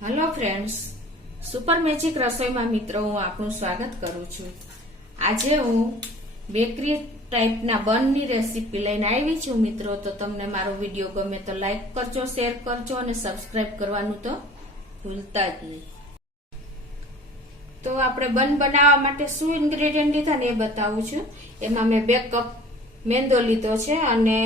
Hello friends, super magic રસોઈમાં મિત્રો હું આપનું સ્વાગત કરું છું। આજે હું બેકરી ટાઈપના બનની રેસીપી લઈને આવી છું મિત્રો। તો તમને મારો વિડીયો ગમે તો લાઈક કરજો, શેર કરજો અને સબસ્ક્રાઇબ કરવાનું તો ભૂલતા જ નહીં। તો આપણે બન બનાવવા માટે શું ઇન્ગ્રેડિયન્ટ લીધા ને એ બતાવું છું। એમાં મેં 2 કપ મેંદો લીધો છે અને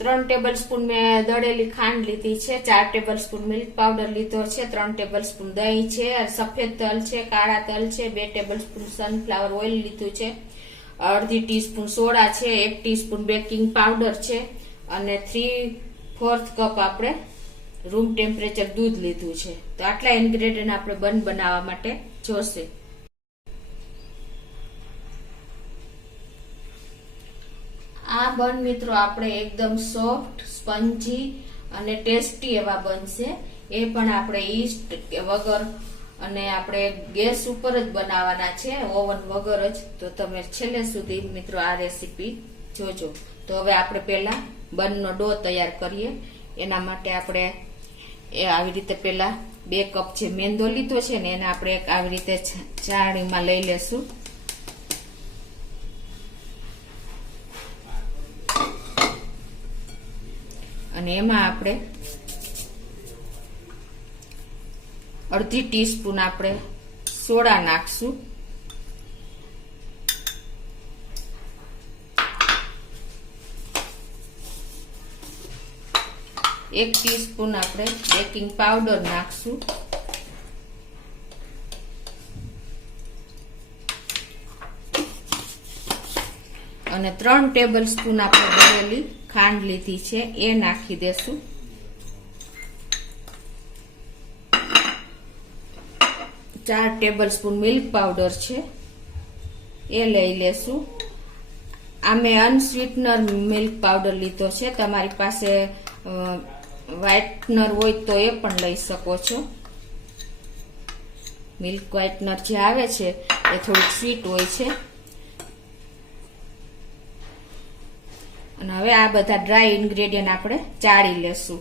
3 ટેબલસ્પૂન મેં દળેલી ખાંડ લીધી છે, 4 ટેબલસ્પૂન મિલ્ક પાવડર લીધો છે, 3 ટેબલસ્પૂન દહીં છે, સફેદ તલ છે, કાળા તલ છે, 2 ટેબલસ્પૂન સનફ્લાવર ઓઇલ લીધું છે, અડધી ટીસ્પૂન સોડા છે, 1 ટીસ્પૂન બેકિંગ પાવડર છે અને 3/4 કપ આપણે રૂમ ટેમ્પરેચર દૂધ લીધું છે। તો આટલા ઇન્ગ્રેડિયન્ટ આપણે બન બનાવવા માટે જોશે। આ બન મિત્રો આપણે એકદમ સોફ્ટ, સ્પંજી અને ટેસ્ટી એવા બનશે। એ પણ આપણે ઈસ્ટ વગર અને આપણે ગેસ ઉપર જ બનાવવાના છે, ઓવન વગર જ। તો તમે છેલ્લે સુધી મિત્રો આ રેસીપી જોજો। તો હવે આપણે પહેલા બનનો ડો તૈયાર કરીએ। એના માટે આપણે આવી રીતે પહેલા 2 કપ જે મેંદો લીધો છે ને એને આપણે આવી રીતે ચાળણીમાં લઈ લેશું। અને એમાં આપણે અડધી ટીસ્પૂન આપણે સોડા નાખશું, એક ટીસ્પૂન આપણે બેકિંગ પાવડર નાખશું અને 3 ટેબલસ્પૂન આપણે દળેલી ખાંડ લીધી છે એ નાખી દેશું। 4 ટેબલસ્પૂન મિલ્ક પાવડર છે એ લઈ લેશું। આ મેં અનસ્વીટનર મિલ્ક પાવડર લીધો છે, તમારી પાસે વ્હાઇટનર હોય તો એ પણ લઈ શકો છો। મિલ્ક વ્હાઇટનર જે આવે છે એ થોડુંક સ્વીટ હોય છે। અને હવે આ બધા ડ્રાય ઇન્ગ્રેડિયન્ટ આપણે ચાળી લેશું।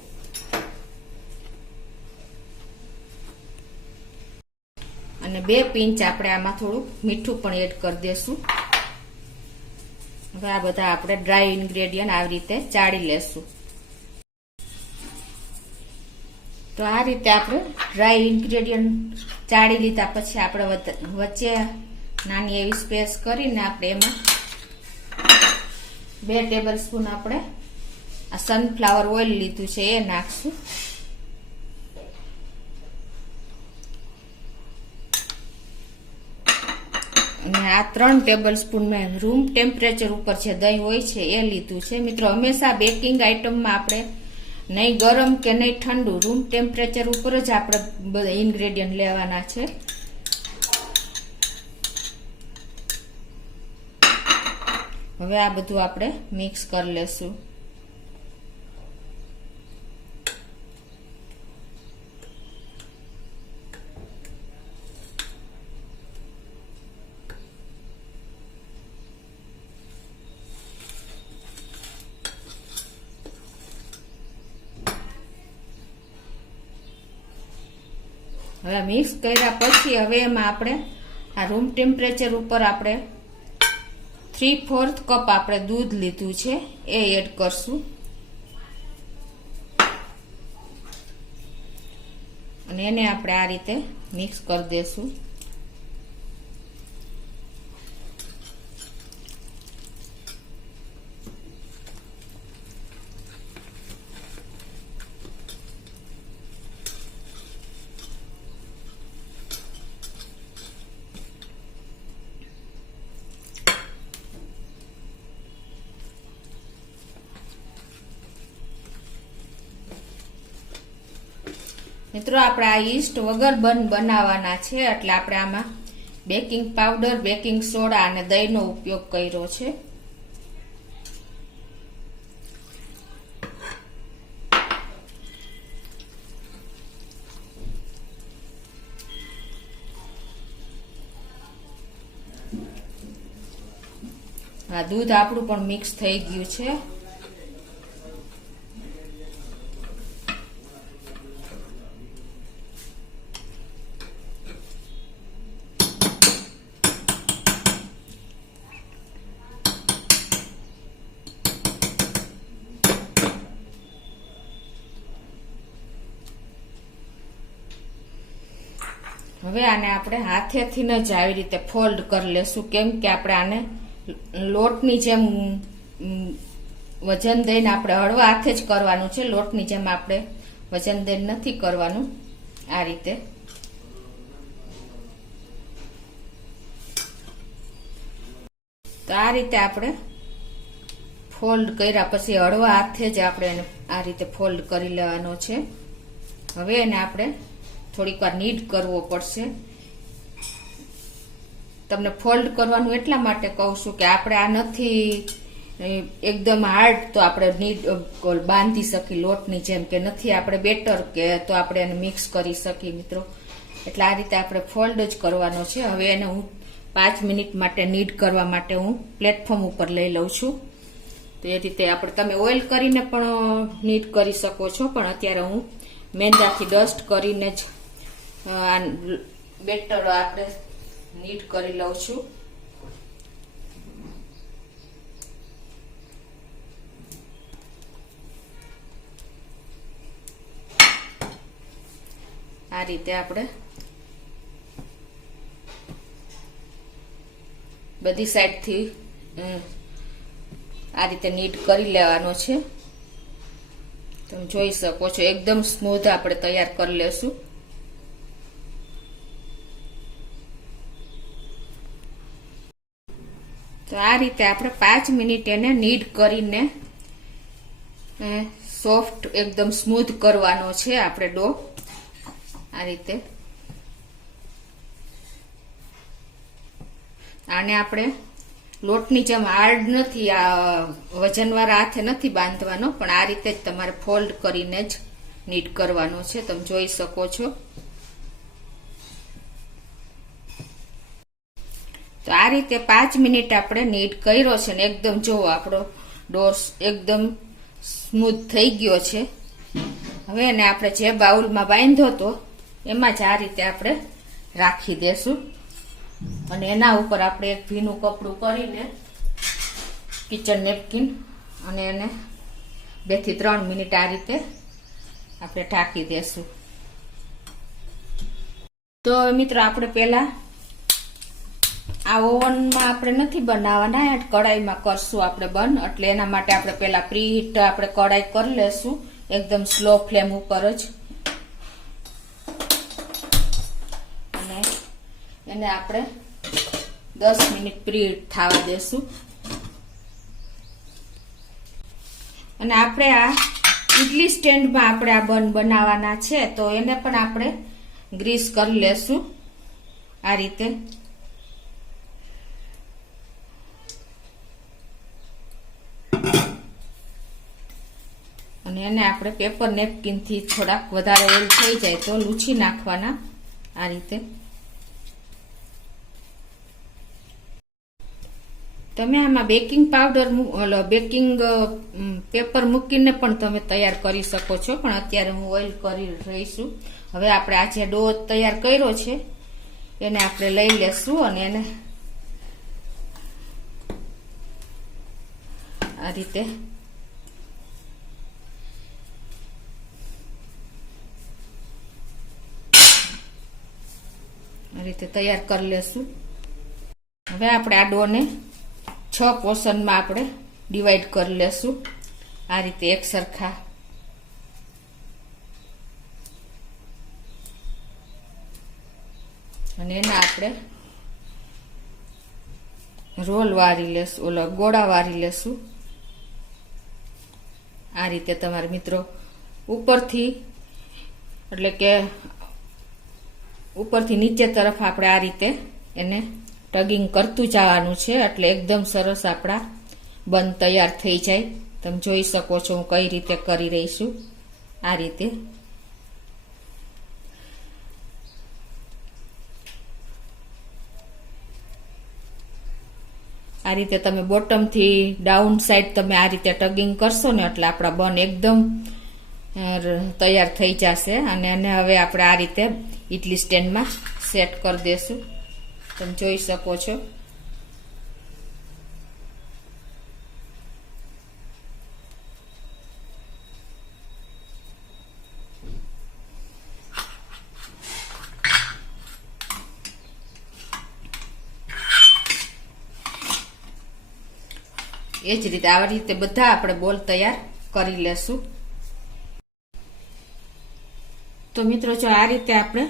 અને 2 પિંચ આપણે આમાં થોડું મીઠું પણ એડ કરી દેશું। હવે આ બધા આપણે ડ્રાય ઇન્ગ્રેડિયન્ટ આવી રીતે ચાળી લેશું। તો આ રીતે આપણે ડ્રાય ઇન્ગ્રેડિયન્ટ ચાળી લીધા પછી આપણે વચ્ચે નાની એવી સ્પેસ કરીને આપણે એમાં 2 ટેબલસ્પૂન આપણે આ સનફ્લાવર ઓઇલ લીધું છે એ નાખશું। અને આ 3 ટેબલસ્પૂન મેં રૂમ ટેમ્પરેચર ઉપર જે દહીં હોય છે એ લીધું છે। મિત્રો હંમેશા બેકિંગ આઈટમમાં આપણે નહીં ગરમ કે નહીં ઠંડુ, રૂમ ટેમ્પરેચર ઉપર જ આપણે બધા ઇન્ગ્રેડિયન્ટ લેવાના છે। હવે આ બધું આપણે મિક્સ કરી લેશું। હવે મિક્સ કર્યા પછી હવે એમાં આપણે આ રૂમ ટેમ્પરેચર ઉપર આપણે 3/4 કપ આપણે દૂધ લીધું છે એ એડ કરશું અને એને આપણે આ રીતે મિક્સ કરી દેશું। મિત્રો આપણે આ ઈસ્ટ વગર બન બનાવવાના છે એટલે આપણે આમાં બેકિંગ પાવડર, બેકિંગ સોડા અને દહીંનો ઉપયોગ કર્યો છે। આ દૂધ આપણું પણ મિક્સ થઈ ગયું છે। હવે આને આપણે હાથેથી જ આવી રીતે ફોલ્ડ કરી લેશું, કેમ કે આપણે આને લોટની જેમ વજન દઈને આપણે હળવા હાથે જ કરવાનું છે. લોટની જેમ આપણે વજન દઈને નથી કરવાનું. આ રીતે તો આ રીતે આપણે ફોલ્ડ કર્યા પછી હળવા હાથે જ આપણે એને આ રીતે ફોલ્ડ કરી લેવાનો છે. હવે એને આપણે થોડીક વાર નીટ કરવો પડશે. તમને ફોલ્ડ કરવાનું એટલા માટે કહું છું કે આપણે આ નથી એકદમ હાર્ડ તો આપણે નીટ બાંધી શકીએ લોટની જેમ, કે નથી આપણે બેટર કે તો આપણે એને મિક્સ કરી શકીએ મિત્રો. એટલે આ રીતે આપણે ફોલ્ડ જ કરવાનો છે. હવે એને હું 5 મિનિટ માટે નીટ કરવા માટે હું પ્લેટફોર્મ ઉપર લઈ લઉં છું. તો એ રીતે આપણે તમે ઓઇલ કરીને પણ નીટ કરી શકો છો, પણ અત્યારે હું મેંદાથી ડસ્ટ કરીને જ બેટર આપણે નીટ કરી લઉં છું. આ રીતે આપણે બધી સાઈડથી આ રીતે નીટ કરી લેવાનો છે. તમે જોઈ શકો છો એકદમ સ્મૂધ આપણે તૈયાર કરી લેશું. તો આ રીતે આપણે 5 મિનિટ એને નીટ કરીને સોફ્ટ એકદમ સ્મૂધ કરવાનો છે આપણે ડો. આ રીતે આને આપણે લોટની જેમ હાર્ડ નથી, આ વજનવાળા હાથે નથી બાંધવાનો, પણ આ રીતે જ તમારે ફોલ્ડ કરીને જ નીટ કરવાનો છે. તમે જોઈ શકો છો. તો આ રીતે 5 મિનિટ આપણે નીટ કર્યો છે ને એકદમ જો આપણો ડો એકદમ સ્મૂથ થઈ ગયો છે. હવે એને આપણે જે બાઉલમાં બાંધ્યો હતો એમાં જ આ રીતે આપણે રાખી દેશું, અને એના ઉપર આપણે એક ભીનું કપડું કરીને કિચન નેપકિન અને એને 2 થી 3 મિનિટ આ રીતે આપણે ઢાંકી દેશું. તો મિત્રો આપણે પેલા આ ઓવનમાં આપણે નથી બનાવવાના, કડાઈમાં કરશું આપણે બંધ. એટલે એના માટે આપણે પેલા પ્રીહીટ આપણે કડાઈ કરી લેશું એકદમ સ્લો ફ્લેમ ઉપર જ, અને એને આપણે 10 મિનિટ પ્રીહીટ થવા દેશું. અને આપણે આ ઇડલી સ્ટેન્ડમાં આપણે આ બન બનાવવાના છે, તો એને પણ આપણે ગ્રીસ કરી લેશું આ રીતે. અને એને આપણે પેપર નેપકિન થી થોડાક વધારે ઓઇલ થઈ જાય તો લૂછી નાખવાના આ રીતે. તમે આમાં બેકિંગ પાવડર બેકિંગ પેપર મૂકીને પણ તમે તૈયાર કરી શકો છો, પણ અત્યારે હું ઓઇલ કરી રહીશું. હવે આપણે આ જે ડો તૈયાર કર્યો છે એને આપણે લઈ લેશું અને એને આ રીતે તૈયાર કરી લેશું. હવે આપણે આ ડોને 6 પોર્શનમાં આપણે ડિવાઈડ કરી લેશું આ રીતે એક સરખા. અને એના આપણે રોલ વાળી લેશું, ઓલા ગોળા વાળી લેશું આ રીતે. તમારે મિત્રો ઉપરથી એટલે કે ઉપરથી નીચે તરફ આપણે આ રીતે એને ટગિંગ કરતું જવાનું છે, એટલે એકદમ સરસ આપણા બન તૈયાર થઈ જાય. તમે જોઈ શકો છો હું કઈ રીતે કરી રહી છું આ રીતે. આ રીતે તમે બોટમથી ડાઉન સાઈડ તમે આ રીતે ટગિંગ કરશો ને એટલે આપણા બન એકદમ તૈયાર થઈ જશે. અને એને હવે આપણે આ રીતે ઇડલી સ્ટેન્ડમાં સેટ કરી દેશું. તમે જોઈ શકો છો. એ જ રીતે આવી રીતે બધા આપણે બોલ તૈયાર કરી લેશું. તો મિત્રો જો આ રીતે આપણે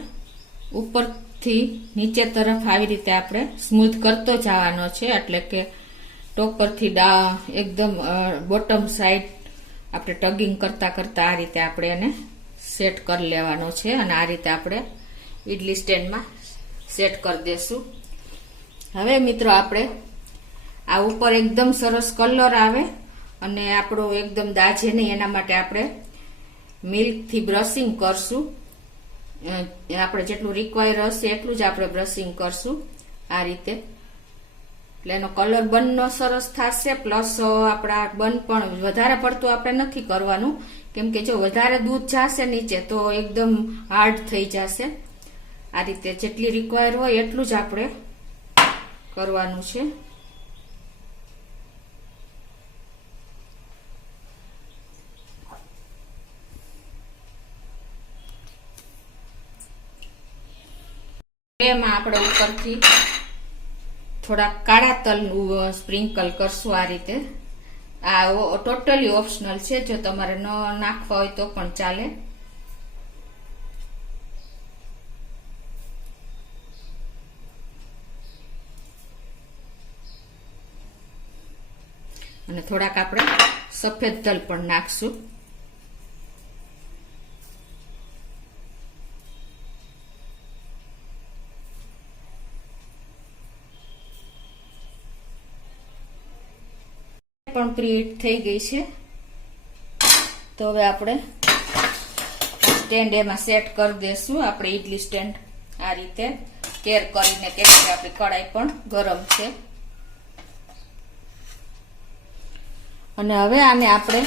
ઉપરથી નીચે તરફ આવી રીતે આપણે સ્મૂથ કરતો જવાનો છે, એટલે કે ટોપ પરથી એકદમ બોટમ સાઈડ આપણે ટગિંગ કરતા કરતા આ રીતે આપણે એને સેટ કરી લેવાનો છે. અને આ રીતે આપણે ઇડલી સ્ટેન્ડમાં સેટ કરી દેશું. હવે મિત્રો આપણે આ ઉપર એકદમ સરસ કલર આવે અને આપણો એકદમ દાજે નહીં એના માટે આપણે મિલ્કથી બ્રશિંગ કરશું. આપણે જેટલું રિક્વાયર હશે એટલું જ આપણે બ્રશિંગ કરશું આ રીતે. એટલે એનો કલર બનનો સરસ થશે, પ્લસ આપણા બન પણ વધારે પડતું આપણે નથી કરવાનું, કેમ કે જો વધારે દૂધ જશે નીચે તો એકદમ હાર્ડ થઈ જશે. આ રીતે જેટલી રિક્વાયર હોય એટલું જ આપણે કરવાનું છે. એમાં આપણે ઉપરથી થોડા કાળા તલનું સ્પ્રિંકલ કરશું આ રીતે. આ ટોટલી ઓપ્શનલ છે, જો તમારે ન નાખવા હોય તો પણ ચાલે. અને થોડાક આપણે સફેદ તલ પણ નાખશું. પણ પ્રીહીટ થઈ ગઈ છે. તો હવે આપણે સ્ટેન્ડ એમાં સેટ કરી દેશું. આપણે ઇડલી સ્ટેન્ડ આ રીતે કેર કરીને, કેમ કે આપણી કડાઈ પણ ગરમ છે. અને હવે આને આપણે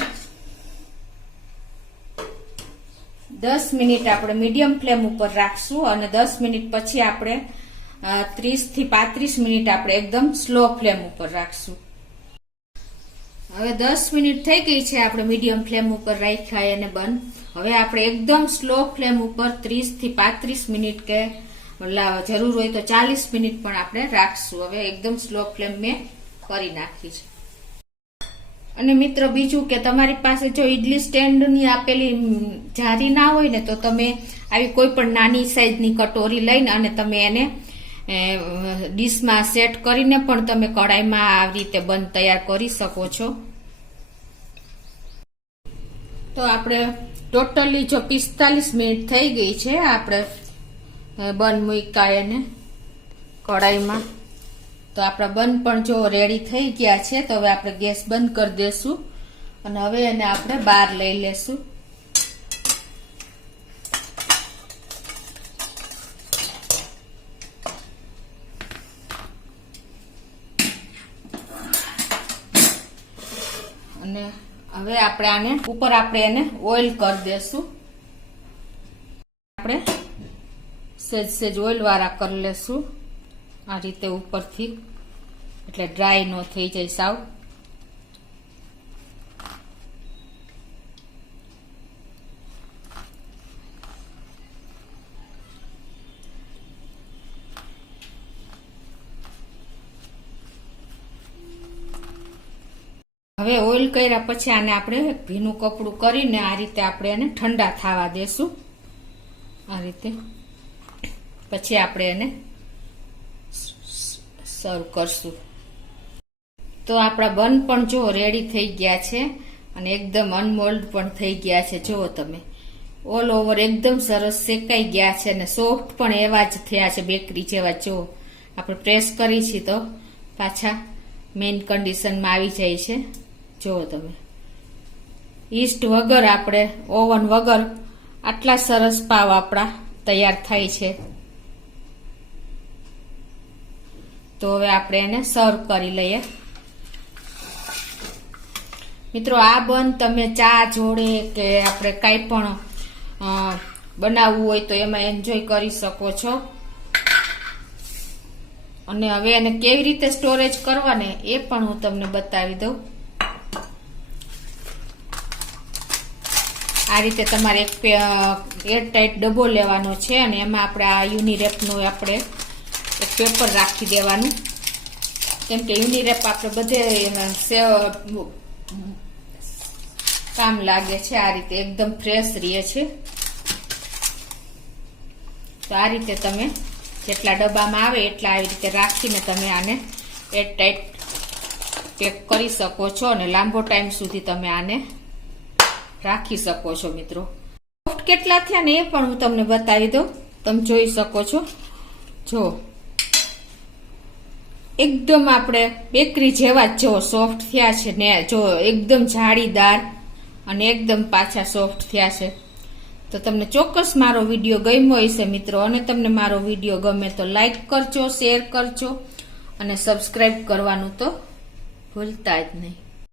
10 મિનિટ આપણે મીડિયમ ફ્લેમ ઉપર રાખશું અને 10 મિનિટ પછી આપણે 30 થી 35 મિનિટ આપણે એકદમ સ્લો ફ્લેમ ઉપર રાખશું. હવે 10 મિનિટ થઈ ગઈ છે આપણે મીડિયમ ફ્લેમ ઉપર રાખ્યા અને બંધ. હવે આપણે એકદમ સ્લો ફ્લેમ ઉપર 30 થી 35 મિનિટ કે જરૂર હોય તો 40 મિનિટ પણ આપણે રાખશું. હવે એકદમ સ્લો ફ્લેમ મેં કરી નાખી છે. અને મિત્રો બીજું કે તમારી પાસે જો ઇડલી સ્ટેન્ડની આપેલી જારી ના હોય ને તો તમે આવી કોઈ પણ નાની સાઈઝની કટોરી લઈને અને તમે એને ડીશમાં સેટ કરીને પણ તમે કડાઈમાં આવી રીતે બન તૈયાર કરી શકો છો. તો આપણે ટોટલી જો 45 મિનિટ થઈ ગઈ છે આપણે બન મૂક્યા એને કડાઈમાં. તો આપણા બન પણ જો રેડી થઈ ગયા છે. તો હવે આપણે ગેસ બંધ કરી દેશું અને હવે એને આપણે બહાર લઈ લેશું. અને હવે આપણે આને ઉપર આપણે એને ઓઇલ કરી દેશું. આપણે સેજ ઓઇલ વાળા કરી લેશું આ રીતે ઉપરથી, એટલે ડ્રાય ન થઈ જાય સાવ. હવે ઓઇલ કર્યા પછી આને આપણે ભીનું કપડું કરીને આ રીતે આપણે એને ઠંડા થવા દેશું આ રીતે. પછી આપણે એને સર્વ કરશું. તો આપણા બન પણ જો રેડી થઈ ગયા છે અને એકદમ અનમોલ્ડ પણ થઈ ગયા છે. જુઓ તમે ઓલ ઓવર એકદમ સરસ શેકાઈ ગયા છે અને સોફ્ટ પણ એવા જ થયા છે, બેકરી જેવા. જુઓ આપણે પ્રેસ કરી છીએ તો પાછા મેઇન કન્ડિશનમાં આવી જાય છે. જુઓ તમે ઈસ્ટ વગર આપણે ઓવન વગર આટલા સરસ પાવ આપણા તૈયાર થાય છે. તો હવે આપણે એને સર્વ કરી લઈએ. મિત્રો આ બન તમે ચા જોડે કે આપણે કાંઈ પણ બનાવવું હોય તો એમાં એન્જોય કરી શકો છો. અને હવે એને કેવી રીતે સ્ટોરેજ કરવાને એ પણ હું તમને બતાવી દઉં. આ રીતે તમારે એક એરટાઈટ ડબ્બો લેવાનો છે અને એમાં આપણે આ યુનિરેપનું આપણે એક પેપર રાખી દેવાનું કેમ કે યુનિરેપ આપણે બધે કામ લાગે છે. આ રીતે એકદમ ફ્રેશ રહે છે. તો આ રીતે તમે જેટલા ડબ્બામાં આવે એટલા આવી રીતે રાખીને તમે આને એરટાઈટ પેક કરી શકો છો અને લાંબો ટાઈમ સુધી તમે આને રાખી શકો છો મિત્રો. સોફ્ટ કેટલા થયા ને એ પણ હું તમને બતાવી દઉં. તમે જોઈ શકો છો. જો એકદમ આપણે બેકરી જેવા જ જો સોફ્ટ થયા છે ને, જો એકદમ જાળીદાર અને એકદમ પાછા સોફ્ટ થયા છે. તો તમને ચોક્કસ મારો વિડીયો ગમ્યો હશે મિત્રો, અને તમને મારો વિડીયો ગમે તો લાઈક કરજો, શેર કરજો અને સબસ્ક્રાઈબ કરવાનું તો ભૂલતા જ નહીં.